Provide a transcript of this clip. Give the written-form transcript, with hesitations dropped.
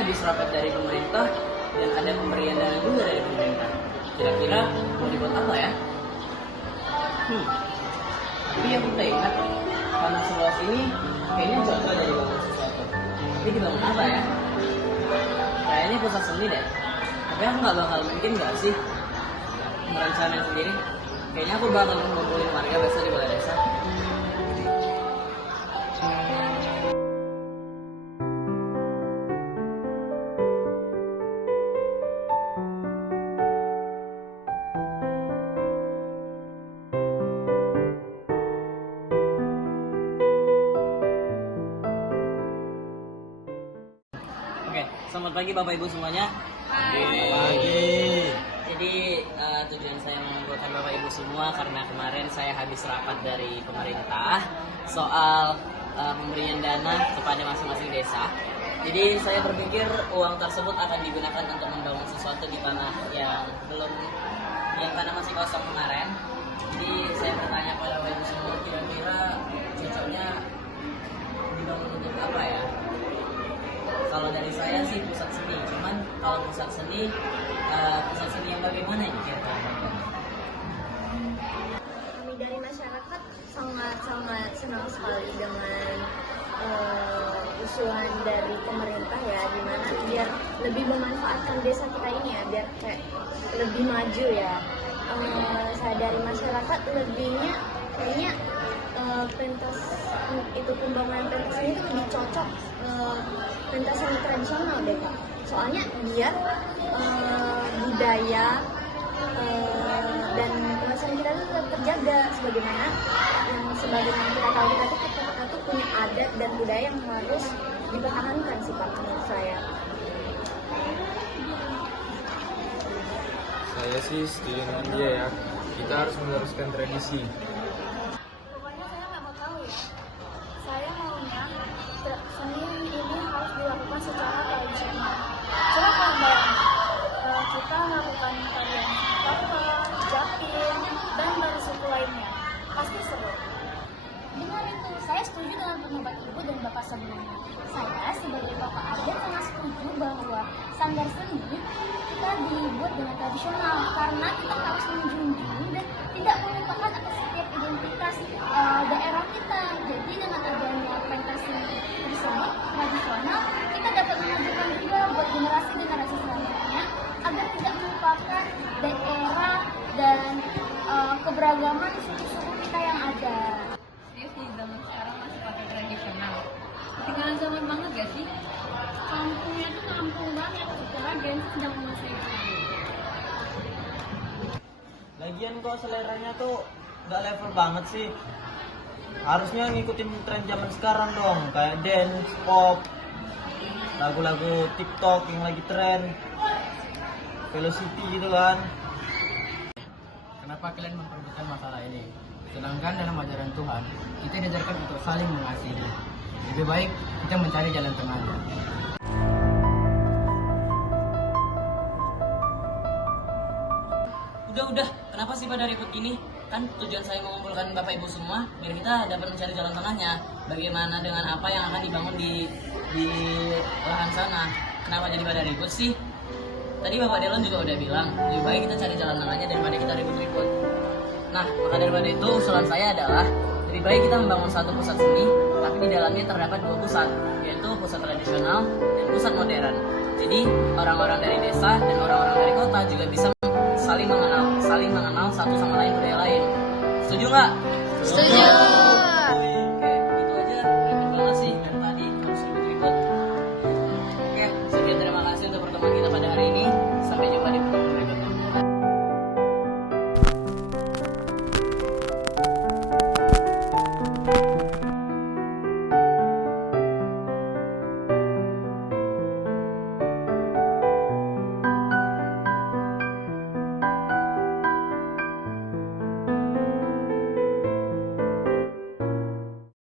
habis rapat dari pemerintah dan ada pemberian dana juga dari pemerintah. Kira-kira mau dibuat apa ya? Tapi aku ingat tanah seluas ini kayaknya cocok jadi bangun sesuatu. Tapi dibangun apa ya? Kayaknya pusat seni deh. Tapi aku nggak bakal mungkin nggak sih merencanain sendiri. Kayaknya aku bakal ngumpulin warga besok di balai desa. Oke, selamat pagi Bapak Ibu semuanya. Pagi. Jadi tujuan saya mengumpulkan Bapak Ibu semua karena kemarin saya habis rapat dari pemerintah soal pemberian dana kepada masing-masing desa. Jadi saya berpikir uang tersebut akan digunakan untuk membangun sesuatu di tanah yang tanah masih kosong kemarin. Jadi saya bertanya kepada Bapak Ibu semua, kira-kira cocoknya dibangun untuk apa ya? Kalau dari saya sih pusat seni, cuman kalau pusat seni yang bagaimana ya kira-kira? Kami dari masyarakat sangat senang sekali dengan usulan dari pemerintah ya, dimana biar lebih memanfaatkan desa kita ini ya, biar kayak lebih maju ya. Saya dari masyarakat lebihnya kayaknya pentas itu, pembangunan pentas ini tuh lebih cocok pentas seni tradisional deh, soalnya biar budaya dan kemasan kita tuh tetap terjaga sebagaimana kita tahu, kita tuh punya adat dan budaya yang harus dipertahankan sih Pak, menurut saya. Saya sih setuju dengan dia ya. Kita harus meneruskan tradisi. Pokoknya saya nggak mau tahu ya. Saya maunya seni ini harus dilakukan secara tradisional. Coba kalau kita melakukan tarian Papua, Japin, dan dari suku lainnya, pasti seru. Dengan itu, saya setuju dengan pendapat Ibu dan Bapak sebelumnya. Saya sebagai Bapak adat sangat setuju bahwa sanggar seni kita dibuat dengan tradisional karena kita harus menjunjung dan tidak melupakan atas setiap identitas daerah kita. Jadi dengan adanya pentas seni tersebut tradisional, kita dapat mengajarkan juga buat generasi selanjutnya agar tidak melupakan daerah dan keberagaman suku-suku kita yang ada. Di zaman sekarang masih pakai tradisional. Ketinggalan zaman banget gak sih? Kampungnya tuh kampung banget, secara Gen Z sedang menguasai sekali. Lagian kok seleranya tuh nggak level banget sih. Harusnya ngikutin tren zaman sekarang dong, kayak dance, pop, lagu-lagu TikTok yang lagi tren, Velocity gitu kan. Kenapa kalian memperebutkan masalah ini? Sedangkan dalam ajaran Tuhan, kita diajarkan untuk saling mengasihi. Lebih baik kita mencari jalan tengahnya. Udah, kenapa sih pada ribut gini? Kan tujuan saya mengumpulkan Bapak Ibu semua biar kita dapat mencari jalan tengahnya. Bagaimana dengan apa yang akan dibangun di lahan sana? Kenapa jadi pada ribut sih? Tadi Bapak Delon juga udah bilang, lebih baik kita cari jalan tengahnya daripada kita ribut-ribut. Nah, maka daripada itu usulan saya adalah lebih baik kita membangun satu pusat seni, tapi di dalamnya terdapat dua pusat, yaitu pusat tradisional dan pusat modern. Jadi orang-orang dari desa dan orang-orang dari kota juga bisa saling mengenal satu sama lain budaya lain. Setuju nggak? Setuju.